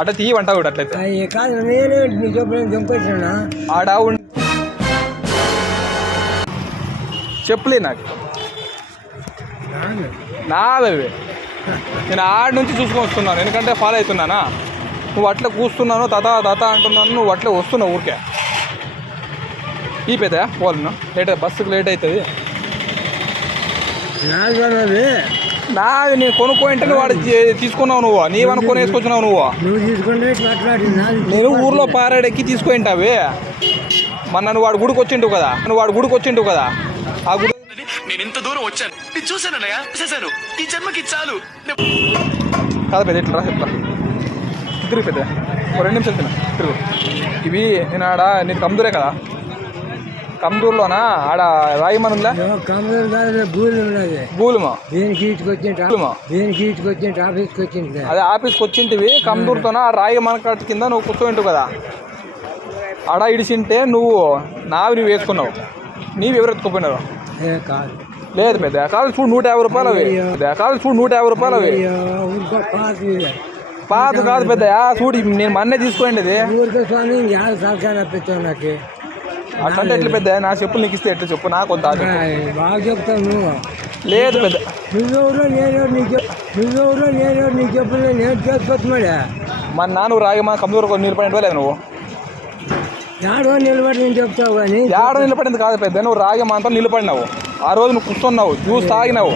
అట్లా తీయమంటా కూడా అట్లయితే కాదు నేనే నీకు ఎప్పుడైనా చంపేసినా ఆడ చెప్పులే నాకు నాదవి నేను ఆడ నుంచి చూసుకొని వస్తున్నాను ఎందుకంటే ఫాలో అవుతున్నానా నువ్వు అట్లా కూస్తున్నాను తాత అంటున్నాను నువ్వు అట్లా వస్తున్నావు ఊరికే ఈ పెద్ద పోలను లేట్ బస్సుకు లేట్ అవుతుంది నాది నేను కొనుక్కోంటే వాడు తీసుకున్నావు నువ్వు నీవనుకొని వేసుకొచ్చినావు నువ్వు తీసుకుంటే నేను ఊర్లో పారాడెక్కి తీసుకుంటావి నన్ను వాడు గుడికి వచ్చిండు కదా ఆ గుడి నేను ఇంత దూరం వచ్చాను చూసానయ్యా చూసాను ఈ జన్మకి చాలు కాదు పెద్ద ఇట్లా చెప్తా తిరుగు పెద్ద 2 నిమిషాలు తిరుగు ఇవి నేను ఆడ నేను కమ్దూరే కదా కమ్దూరులోనా ఆడ రాయిమన్ ఉందా బూలుమా అదే ఆఫీస్కి వచ్చింటివి కమ్దూరుతోనా రాయిమన్ కట్ కింద నువ్వు కూర్చోంటావు కదా ఆడ ఇడిచింటే నువ్వు నువ్వు వేసుకున్నావు నీవు ఎవరు ఎత్తుకుపోయినారు లేదు పెద్ద కాదు చూడు 150 రూపాయలు అవి పాత కాదు పెద్ద చూడు నేను మొన్నే తీసుకోండి అది అట్లంటే ఎట్లా పెద్ద నా చెప్పులు నీకు ఇస్తే ఎట్లా చెప్పు నాకు వద్దా బాగా చెప్తావు నువ్వు లేదు పెద్ద నువ్వెవరో నేను నీకు చెప్పులు నేను చేసుకోవచ్చు మరి మన నాన్న రాగి మన కమ్యూరు నిలబడి లేదు నువ్వు ఏడో నిలబడి నేను చెప్తావు కానీ ఏడో నిలబడింది కాదు పెద్ద నువ్వు రాగి మాతో నిలబడినావు ఆ రోజు నువ్వు కూర్చున్నావు జ్యూస్ తాగినావు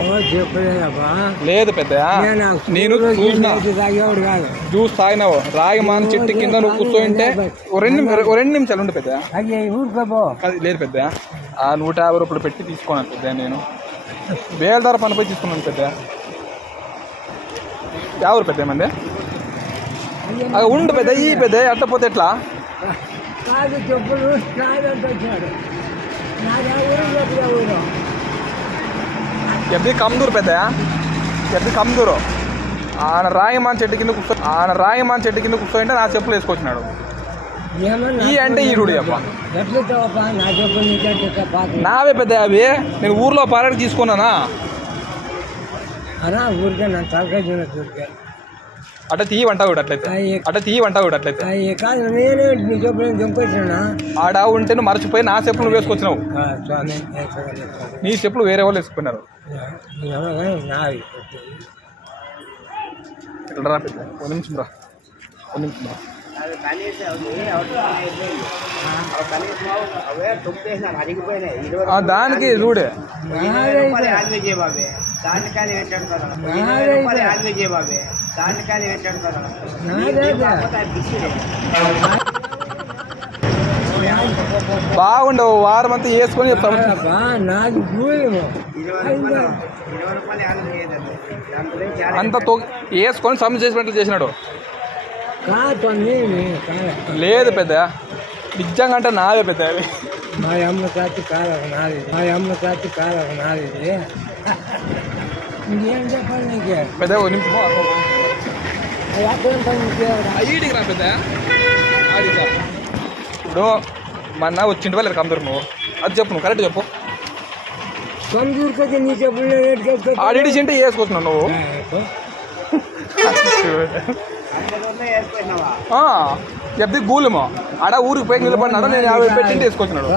లేదు పెద్ద నేను జ్యూస్ తాగినావు రాగి మాన చెట్టు కింద నువ్వు కూర్చోంటే 2 నిమిషాలు ఉండు పెద్ద లేదు పెద్ద ఆ 150 రూపాయలు పెట్టి తీసుకున్నాను పెద్ద నేను వేలదార పనిపై తీసుకున్నాను పెద్ద ఎవరు పెద్ద మంది అది ఉండు పెద్ద ఈ పెద్ద ఎట్ట పోతే ఎట్లా ఎప్పుడు కమ్దూరు పెద్ద ఎప్పుడు కమ్దూరు ఆయన రాయమాన్ చెట్టు కింద కూర్చోంటే నా చెప్పులు వేసుకొచ్చినాడు ఈ అంటే ఈరుడు చెప్ప నావే పెద్ద అవి నేను ఊర్లో పారాడికి తీసుకున్నానా అట్లా తీయమంటా కూడా అట్లయితే కాదు నేనే నీకు ఎప్పుడైనా చంపేసినా ఆడ ఉంటే నువ్వు మర్చిపోయి నా చెప్పులు నువ్వు వేసుకొచ్చినావు నీ చెప్పులు వేరే వాళ్ళు వేసుకున్నారు ఇక్కడ రా పెద్ద 1 నిమిషం రా దానికి చూడే బాగుండవు వారం అంతా వేసుకొని చెప్తాము అంత వేసుకొని సమ్మె చేసినట్లు చేసినాడు లేదు పెద్ద నిజంగా అంటే నాదే పెద్ద మా అమ్మ కాచి కాలం నాది ఇంకేం చెప్పాలి నీకు పెద్ద 1 నిమిషం ఐడికి రా పెద్ద ఇప్పుడు మొన్న వచ్చింటి వాళ్ళు కమ్దూరు నువ్వు అది చెప్పు నువ్వు కరెక్ట్ చెప్పు కమ్దూరుకి నీ చెప్పులు ఆడిచింటే వేసుకొచ్చినావు నువ్వు చెప్తే గూలమో ఆడ ఊరికి పోయి నిలబడినాడు నేను 50 పెట్టింటి వేసుకొచ్చినాడు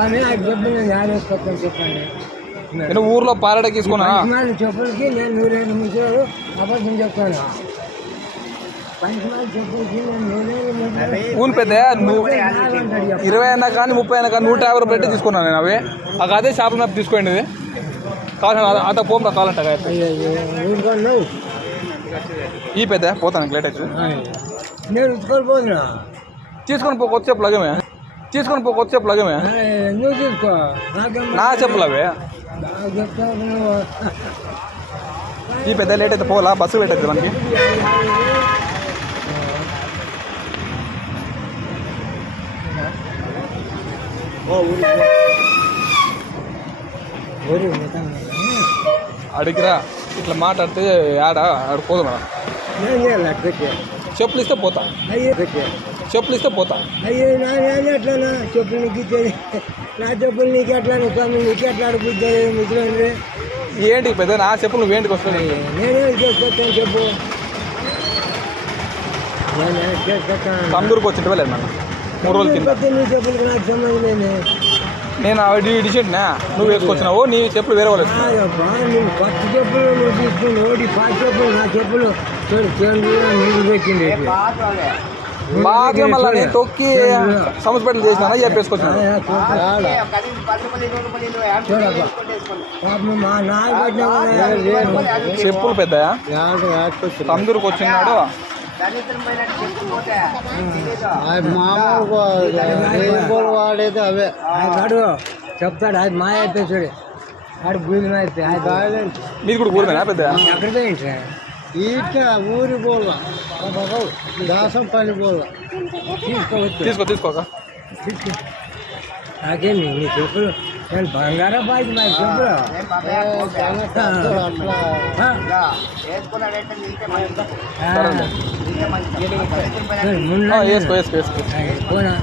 నేను ఊర్లో పారాడకి తీసుకున్నా చెప్పులకి నేను 100 నిమిషాలు అబద్ధం చెప్తాను ఊను పెద్ద నువ్వు 20 అయినా కానీ 30 అయినా కానీ 150 రూపాయలు పెట్టి తీసుకున్నాను నేను అవి అదే షాప్ నాకు తీసుకోండి కావాలి అంత పోతా కావాలంట ఈ పెద్ద పోతాను లేట్ అవుతుంది నేను ఉత్తుకోకపోతున్నా తీసుకొని పో కొత్త చెప్పులు లగమే నువ్వు తీసుకో నా చెప్పులు అవే ఈ పెద్ద లేట్ అయితే పోలా బస్సు లేట్ అవుతుంది మనకి అడిగిరా ఇట్లా మాట్లాడితే ఆడిపోదు మేడం చెప్పులు ఇస్తే పోతా అయ్యో ఎట్లానా చెప్పులు నీకు ఇచ్చేది నా చెప్పులు నీకు ఎట్లా నీకు ఎట్లా అడుగుతుంది ముసలి ఏంటి పెద్ద నా చెప్పులు నువ్వేంటికి వస్తుంది నేనే చేసుకొస్తాను చెప్పు నేను చేసుకొస్తాను కందూరుకు వచ్చింటే లేదు మన 3 రోజుల కింద నీ చెప్పులకి నాకు సంబంధం లేదు నేను డిసిషన్నా నువ్వు వేసుకొచ్చినావు నీ చెప్పులు వేరే వాళ్ళు వేసుకున్నావు. కాదబ్బా నువ్వు కొత్త చెప్పులు నువ్వు తీసుకుని ఓడి పాత చెప్పులు నా చెప్పులు చూడు చేను నీళ్ళు పెట్టింది బాగా మళ్ళీ నేను తొక్కి సంస్థపెట్టలు చేసినా చెప్పేసుకొచ్చినాను. చూడబ్బా పాపం మా నాలుగు పెట్టినా చెప్పులు పెద్ద కందూరుకు వచ్చినాడు. మామూలు వాడేది అవే అడుగు చెప్తాడు అది మా అయిపోయి చూడు ఆడు భూమి అయిపోయి మీది కూడా కూరమేనా పెద్ద ఎక్కడ పోయింది ఇట్ట ఊరి పోలా దాసం పని పోలా తీసుకోక నాకేమి నీ చెప్పులు నేను బంగారం బాజీ మా చెప్పులు వేసుకో పోనా